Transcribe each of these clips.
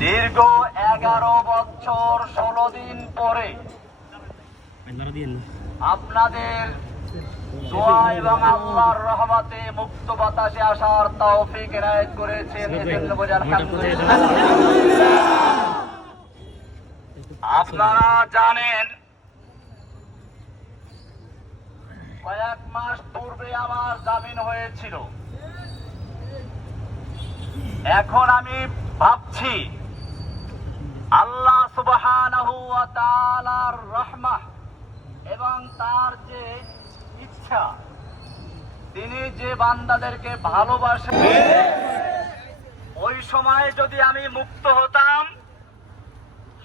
দীর্ঘ এগারো বছর ষোলো দিন পরে আপনাদের দোয়া এবং আল্লাহর রহমতে মুক্ত বাতাসে আসার তৌফিক এনায়েত করেছেন। এজন্য বলে আপনারা জানেন কয়েক মাস পূর্বে আমার জামিন হয়েছিল। এখন আমি ভাবছি আল্লাহ সুবহানাহু ওয়া তাআলার রহমা এবং তার যে ইচ্ছা তিনি যে বান্দাদেরকে ভালোবাসেন ওই সময় যদি আমি মুক্ত হতাম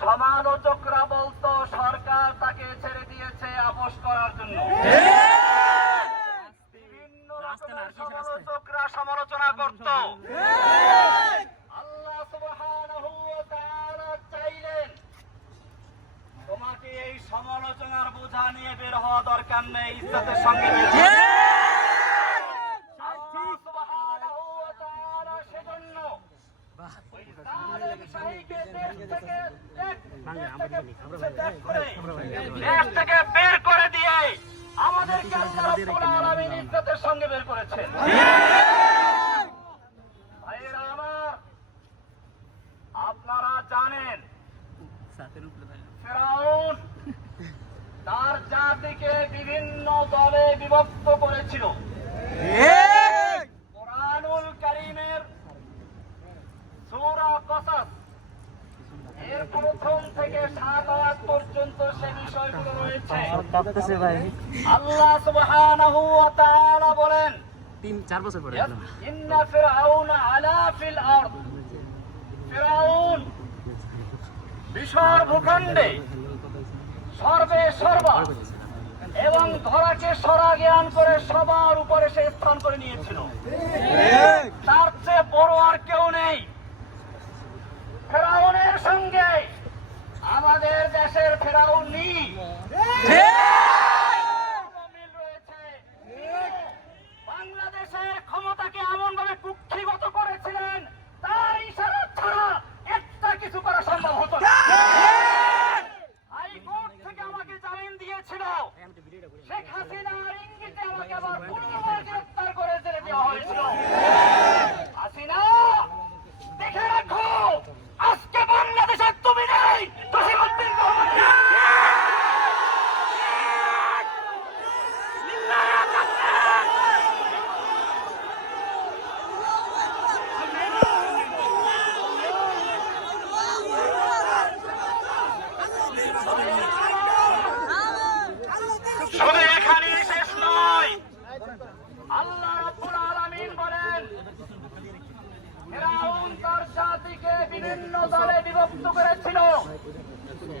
সমালোচকরা বলতো সরকার তাকে ছেড়ে দিয়েছে আপোষ করার জন্য। বিভিন্ন সমালোচকরা সমালোচনা করত আল্লাহ সুবহানাহু ওয়া তাআলা চাইলেন এই সমালোচনার বোঝা নিয়ে বের হওয়া দরকার নেই ইজ্জতের সঙ্গে বের করে দিয়ে আমাদেরকে ইজ্জতের সঙ্গে বের করেছেন আপনারা জানেন ফেরাউন তার জাতিকে বিভিন্ন দলে বিভক্ত করেছিল। কোরআনুল কারীমের সূরা কসস এর প্রথম থেকে সাত আয়াত পর্যন্ত সে বিষয়গুলো রয়েছে। আল্লাহ সুবহানাহু ওয়া তাআলা বলেন তিন চার বছর পরে ইন্না ফিরআউনা আলা ফিল আরদ। ফিরআউন মিশর ভূখণ্ডে সর্বে সর্বা এবং ধরাকে সরা জ্ঞান করে সবার উপরে সে স্থান করে নিয়েছিল। তার চেয়ে বড় আর কেউ নেই। ফেরাউনের সঙ্গে আমাদের দেশের ফেরাউন নেই মিল রয়েছে বাংলাদেশের ক্ষমতাকে এমন ভাবে কুক্ষিগত করেছিলেন তার ইশারা ছাড়া একটা কিছু করা সম্ভব হতো না হাইকোর্ট থেকে আমাকে জামিন দিয়েছিল শেখ হাসিনার ইঙ্গিতে আমাকে আবার পুনর্বার গ্রেফতার করে জেলে দেওয়া হয়েছিল হাসিনা দেখে রাখো আজকে বাংলাদেশে তুমি নেই জসিমউদ্দিন মোহাম্মদ নেই। শুধু এখানেই শেষ নয় আল্লাহ রাব্বুল আলামিন বলেন ফিরাউন তার জাতিকে বিভিন্ন দলে বিভক্ত করেছিল ইয়াস্তাদঈফু তাইফাতাম মিনহুম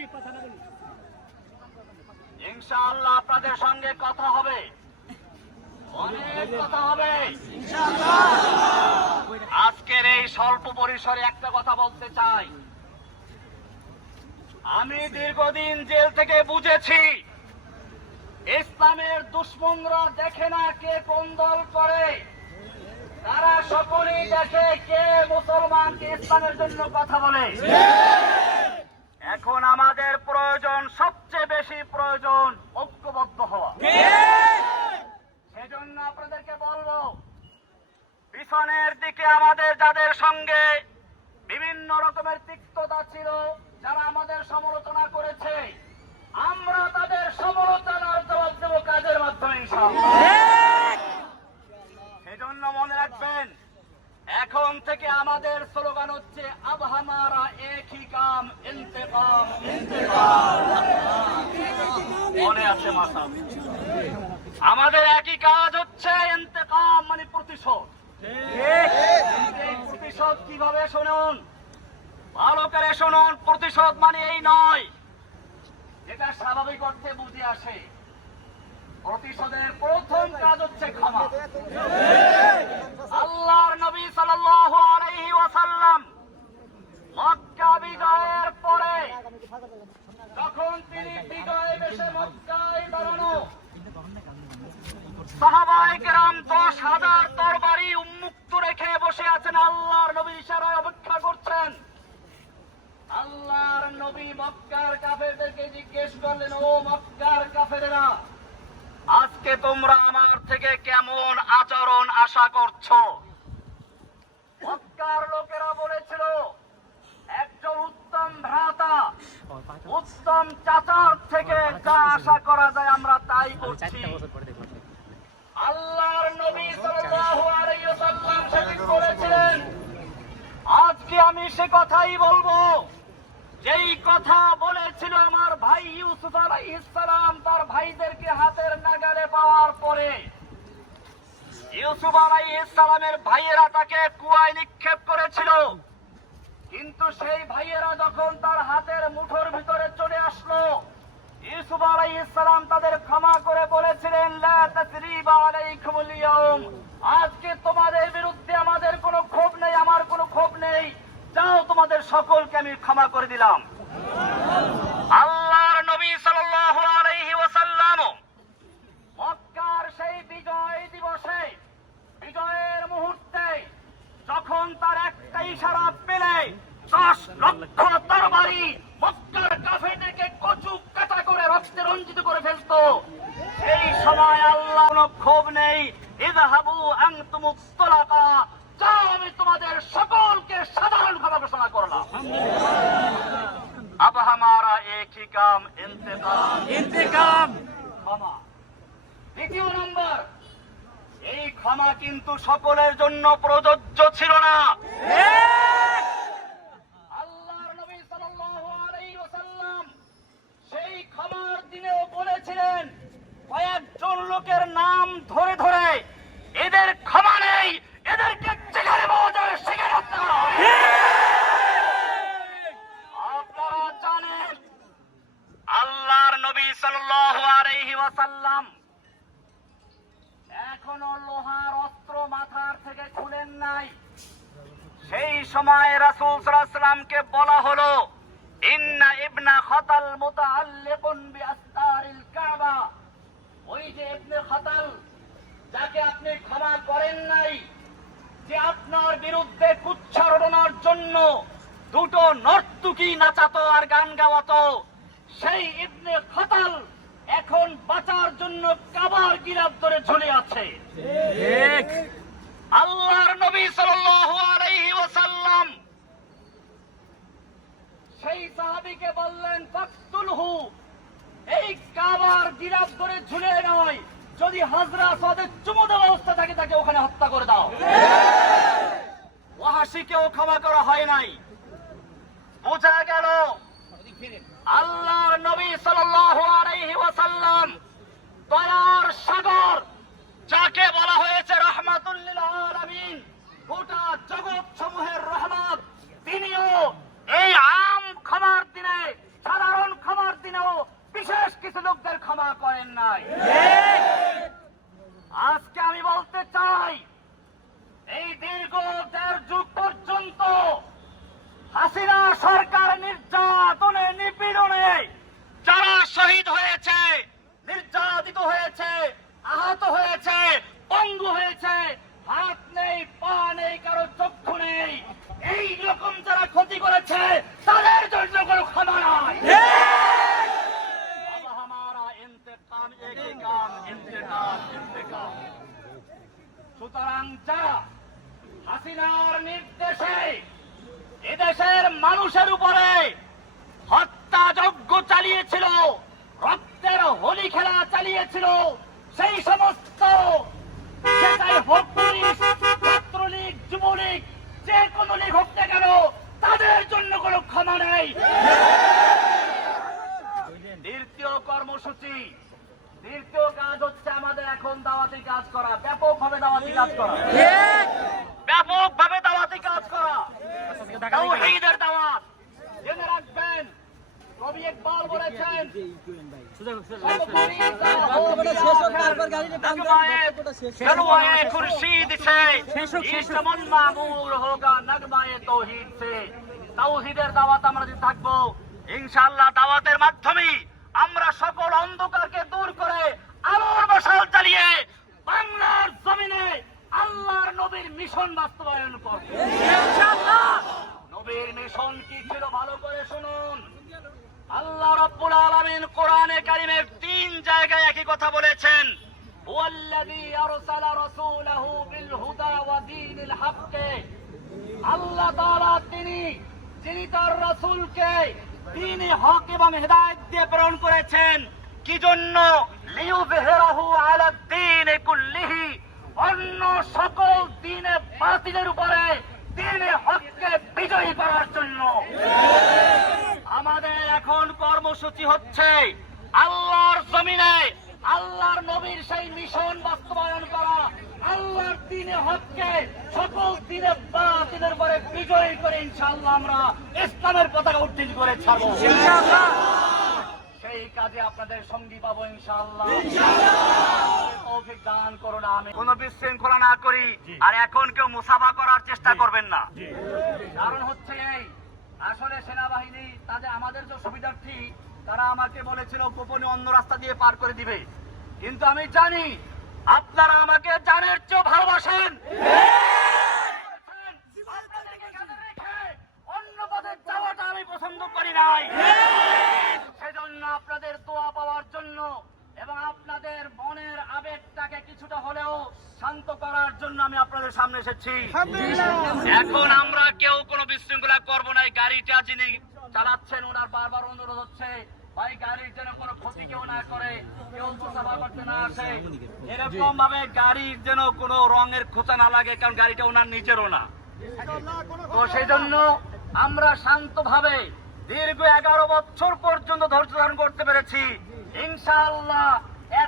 ইনশাআল্লাহ আপনাদের সঙ্গে কথা হবে। অনেক কথা হবে। আজকের এই স্বল্প পরিসরে একটা কথা বলতে চাই। আমি দীর্ঘদিন জেল থেকে বুঝেছি, ইসলামের দুশ্মনরা দেখে না কে কোন দল করে। তারা সকলেই দেখে কে মুসলমান কে ইসলামের জন্য কথা বলে। এখন আমাদের প্রয়োজন সবচেয়ে বেশি প্রয়োজন ঐক্যবদ্ধ হওয়া। সেজন্য আপনাদেরকে বলব পিছনের দিকে আমাদের যাদের সঙ্গে বিভিন্ন রকমের তিক্ততা ছিল যারা আমাদের সমালোচনা করেছে আমরা তাদের সমালোচনার জবাব দেবো কাজের মাধ্যমে। সেজন্য মনে রাখবেন এখন থেকে আমাদের স্লোগান হচ্ছে আব হামারা একই কাম ইন্তেকাম মনে আছে মাসা আমাদের একই কাজ হচ্ছে ইন্তেকাম মানে প্রতিশোধ। প্রতিশোধ কীভাবে শুনুন? ভালো করে শুনুন, প্রতিশোধ মানে এই নয়। এটা স্বাভাবিক অর্থে বুঝে আসে। প্রতিশোধের প্রথম কাজ হচ্ছে ক্ষমা আল্লাহর নবী সাল্লাল্লাহু আলাইহি ওয়াসাল্লাম মক্কা বিজয়ের পরে যখন তিনি বিজয় বেশে মক্কায় দাঁড়ানো সাহাবায়ে কেরাম দশ হাজার তরবারি উন্মুক্ত রেখে বসে আছেন আল্লাহর নবী ইশারায় অপেক্ষা করছেন আল্লাহর নবী মক্কার কাফেরদেরকে জিজ্ঞেস করলেন ও মক্কার কাফেরেরা আজকে তোমরা আমার থেকে কেমন আচরণ আশা করছ? লোকেরা বলেছিল, একজন উত্তম ভ্রাতা, উত্তম চাচার থেকে যা আশা করা যায় আমরা তাই করছি। আল্লাহর নবী সাল্লাল্লাহু বলেছিলেন, আজকে আমি সে কথাই বলব। যেই কথা বলেছিল আমার ভাই ইউসুফ আলাইহিস সালাম, তার ভাইদেরকে হাতের নাগালে পাওয়ার পরে ইউসুফ আলাইহিস সালামের ভাইয়েরা তাকে কুয়ায় নিক্ষেপ করেছিল। কিন্তু সেই ভাইয়েরা যখন তার হাতের মুঠোর ভিতরে চলে আসলো, ইউসুফ আলাইহিস সালাম তাদের ক্ষমা করে বলেছিলেন আজকে তোমাদের বিরুদ্ধে আমাদের কোনো ক্ষোভ নেই, আমার কোনো ক্ষোভ নেই। যাও তোমাদের সকলকে আমি ক্ষমা করে দিলাম। ইন্তেকাম ইন্তেকাম ক্ষমা। দ্বিতীয় নম্বর, এই ক্ষমা কিন্তু সকলের জন্য প্রযোজ্য ছিল না। সেই বলেছিলেন, কয়েকজন লোকের নাম ধরে ধরে এদের ক্ষমা ওয়াসাল্লাম। এখনও লোহার অস্ত্র মাথার থেকে খুলেন নাই। সেই সময় রাসূল সাল্লামকে বলা হলো, ইন্না ইবনা খাতাল মুতাআল্লিকুন বিআস্তারিল কাবা। ওই যে ইবনে খাতাল, যাকে আপনি ক্ষমা করেন নাই, যে আপনার বিরুদ্ধে কুচ্ছারণার জন্য দুটো নর্তুকি নাচাতো আর গান গাওয়াতো। সেই ইবনে খতাল এখন বাঁচার জন্য কাবার গিরাপ ধরে ঝুলে আছে। আল্লাহর নবী সাল্লাল্লাহু আলাইহি ওয়াসাল্লাম সেই সাহাবীকে বললেন ফাকতুলহু এই কাবার গিরাপ ধরে ঝুলে নয় যদি হাজরা সাদের চুমু দেওয়া অবস্থা থাকে তাকে ওখানে হত্যা করে দাও। ওয়াহাসিকেও ক্ষমা করা হয় নাই। বোঝা গেল আল্লাহর নবী সাল্লাম দয়ার সাগর যাকে বলা হয়েছে গোটা জগৎ সমূহের রহমত তিনিও এই আম ক্ষমার দিনে সাধারণ ক্ষমার দিনেও বিশেষ কিছু লোকদের ক্ষমা করেন নাই। আজকে আমি বলতে চাই সুতরাং যারা হাসিনার নির্দেশে এদেশের মানুষের উপরে হত্যাযজ্ঞ চালিয়েছিল রক্তের হোলি খেলা চালিয়েছিল সেই সমস্ত সেটাই হোক পুলিশ ছাত্রলীগ যুবলীগ যে কোনো লীগ হোক না কেন তাদের জন্য কোনো ক্ষমা নেই। দ্বিতীয় কর্মসূচি দ্বিতীয় এখন দাওয়াতি কাজ করা ব্যাপকভাবে দাওয়াতি কাজ করা ব্যাপকভাবে দাওয়াতি কাজ করা তাওহীদের দাওয়াত জেনে রাখবেন রবি ইকবাল বলেছেন नगमाए खुर्शीद से इश्क मन मामूर होगा नगमाए तौहीद से তাওহীদের দাওয়াত আমরা যদি থাকবো ইনশাআল্লাহ দাওয়াতের মাধ্যমে আমরা সকল অন্ধকারকে মিশন বাস্তবায়ন করব নবীর মিশন কি ছিল ভালো করে শুনুন। আল্লাহ রাব্বুল আলামিন কোরআনে কারিমের তিন জায়গায় একই কথা বলেছেন। ওয়াল্লাযী আরসালা রাসূলাহু বিল হুদা ওয়া দীনিল আল্লাহ তাআলা তিনি যিনি তার রাসূলকে দ্বীনে হক এবং হেদায়েত দিয়ে প্রেরণ করেছেন। কি জন্য লিউযহিরাহু আলা দ্বীনি কুল্লিহি। অন্য সকল দ্বীনে বাতিলের উপরে দ্বীনে হককে বিজয়ী করার জন্য। আমাদের এখন কর্মসূচি হচ্ছে আল্লাহর জমিনে আল্লাহর নবীর সেই মিশন বাস্তবায়ন করা। আল্লাহর দিনে হককে সকল দিনে বাতিলের পরে বিজয়ী করে ইনশাআল্লাহ আমরা ইসলামের পতাকা উত্তীর্ণ করে ছাড়বো। সেই কাজে আপনাদের সঙ্গী পাবো ইনশাআল্লাহ। তৌফিক দান করুন আমি কোনো বিশৃঙ্খলা না করি আর এখন কেউ মুসাফা করার চেষ্টা করবেন না। কারণ হচ্ছে এই আসলে সেনাবাহিনী তাদের আমাদের যে সুবিধার্থী তারা আমাকে বলেছিল গোপনে অন্য রাস্তা দিয়ে পার করে দিবে। কিন্তু আমি জানি আপনারা আমাকে জানের চেয়ে ভালোবাসেন। অন্য পথে যাওয়াটা আমি পছন্দ করি নাই সেজন্য আপনাদের দোয়া পাওয়ার জন্য এবং আপনাদের মনের আবেগটাকে কিছুটা হলেও শান্ত করার জন্য আমি আপনাদের সামনে এসেছি। এখন আমরা কেউ কোনো বিশৃঙ্খলা করব না গাড়িটা যিনি চালাচ্ছেন ওনার বারবার অনুরোধ হচ্ছে ভাই গাড়ির যেন কোনো ক্ষতি কেউ না করে কেউ মুসাফা করতে না আসে। এরকম ভাবে গাড়ির যেন কোনো রঙের খোঁচা না লাগে কারণ গাড়িটা ওনার নিজেরও না। তো সেই জন্য আমরা শান্তভাবে দীর্ঘ এগারো বছর পর্যন্ত ধৈর্য ধারণ করতে পেরেছি। ইনশাআল্লাহ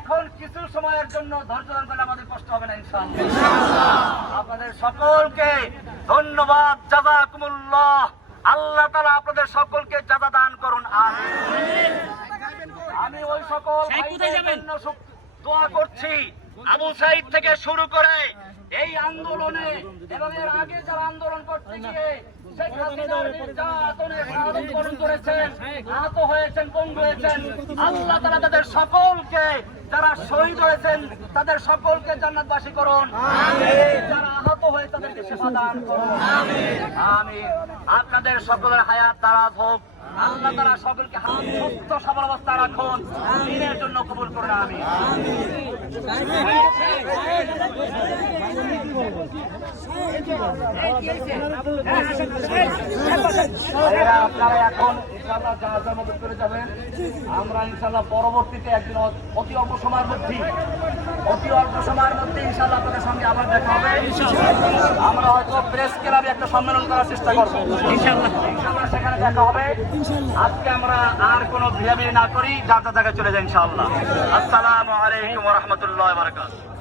এখন কিছু সময়ের জন্য ধৈর্য ধারণ করলে আমাদের কষ্ট হবে না ইনশাআল্লাহ। আপনাদের সকলকে ধন্যবাদ জাজাকুমুল্লাহ। আল্লাহ তাআলা আপনাদের সকলকে জাযা দান করুন আমিন। আমি ওই সকল দোয়া করছি আবু সাইদ থেকে শুরু করে এই আন্দোলনে এবং এর আগে যারা আন্দোলন করতে গিয়ে শেখ হাসিনার নির্যাতনে আহত হয়েছেন পঙ্গু হয়েছেন আল্লাহ তারা তাদের সকলকে যারা শহীদ হয়েছেন তাদের সকলকে জান্নাতবাসী করুন। যারা আহত হয়ে তাদেরকে সেবা দান করুন। আমিন। আপনাদের সকলের হায়াত তারা হোক। আল্লাহ তারা সকলকে হাত সুস্থ সবল অবস্থা রাখুন। দিনের জন্য কবুল করুন আমি আপনারা এখন করে যাবেন। আমরা ইনশাআল্লাহ পরবর্তীতে একদিন অতি অল্প সময়ের মধ্যে অতি অল্প সময়ের মধ্যে ইনশাআল্লাহ আপনাদের সঙ্গে আবার দেখা হবে। আমরা হয়তো প্রেস ক্লাবে একটা সম্মেলন করার চেষ্টা করব। ইনশাআল্লাহ। ইনশাআল্লাহ সেখানে দেখা হবে। আজকে আমরা আর কোনো ভিড়াভিড়ি না করি যার জায়গায় চলে যাই ইনশাআল্লাহ। আসসালামু আলাইকুম ওয়া রাহমাতুল্লাহি ওয়া বারাকাতুহু।